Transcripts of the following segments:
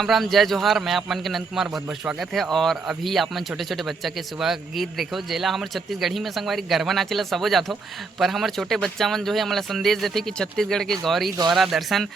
राम राम जय जोहार। मैं आप मन के नंद कुमार, बहुत बहुत स्वागत है। और अभी आप मन छोटे छोटे बच्चा के सुबह गीत देखो जेला हमारे छत्तीसगढ़ी में संगवारी गरबा नाचेला सबो जातो। पर हमारे छोटे बच्चा मन जो है हमारा संदेश देते कि छत्तीसगढ़ के गौरी गौरा दर्शन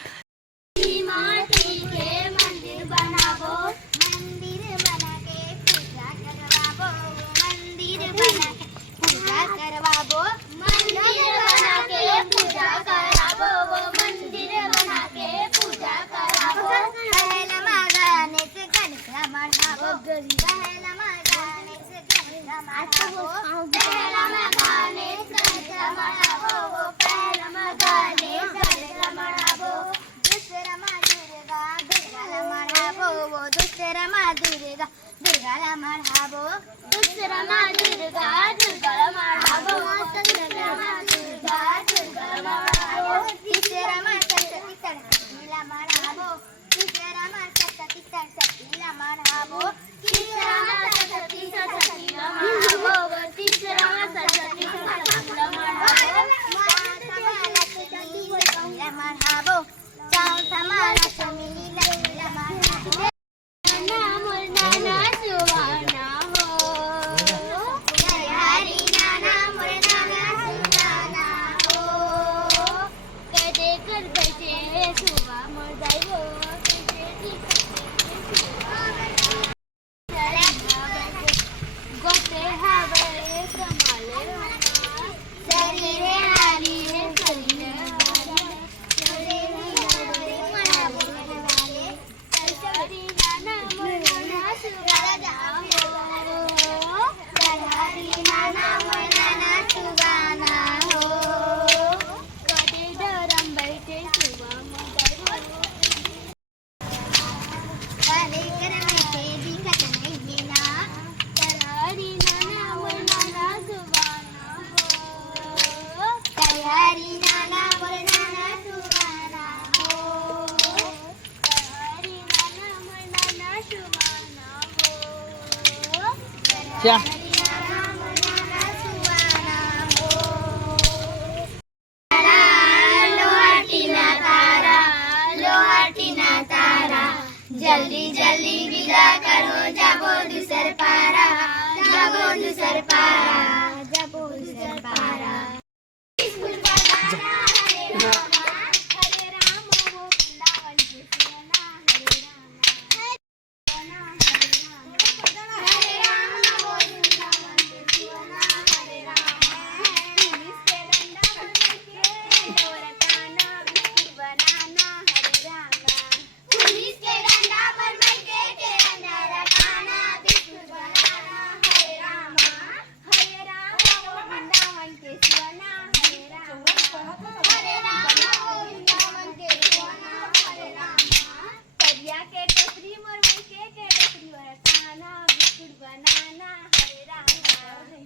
क्या जल्दी जल्दी विदा करो, जाबो दूसर पारा, जाबो दूसर पारा, जाबो दूसर पारा। हरे राम वो वृंदावन के सियाना, हरे राम वो वृंदावन के सियाना, हरे राम। पुलिस के डंडा बन के डोरकाना, बिस्कुट बनाना, हरे राम। पुलिस के डंडा पर बैठे के अंदर खाना, बिस्कुट बनाना, हरे राम। हरे राम वो वृंदावन के सियाना, हरे राम। हरे राम वो वृंदावन के सियाना, हरे राम। करिया के टोकरी मोर के टोकरी और खाना, बिस्कुट बनाना, हरे राम।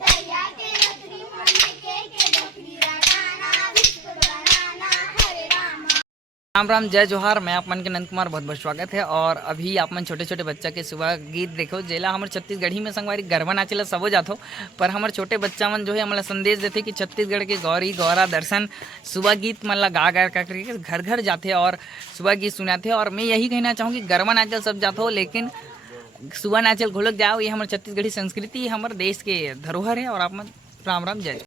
करिया के टोकरी मोर के टोकरी खाना, बिस्कुट बनाना, हरे राम। राम राम जय जोहार। मैं आप मन के नंद कुमार, बहुत बहुत स्वागत है। और अभी आप मन छोटे छोटे बच्चा के सुबह गीत देखो जेला हमारे छत्तीसगढ़ी में संगवारी गरबा नाचेला सबो जातो। पर हमारे छोटे बच्चा मन जो है हमारा संदेश देते कि छत्तीसगढ़ के गौरी गौरा दर्शन सुबह गीत मन ला गा गा करके घर घर जाते और सुबह गीत सुनाते। और मैं यही कहना चाहूँगी गरबा नाचल सब जातो, लेकिन सुबह नाचल घोलक जाओ, ये हमारे छत्तीसगढ़ी संस्कृति हमारे देश के धरोहर है। और आप मन राम राम जय।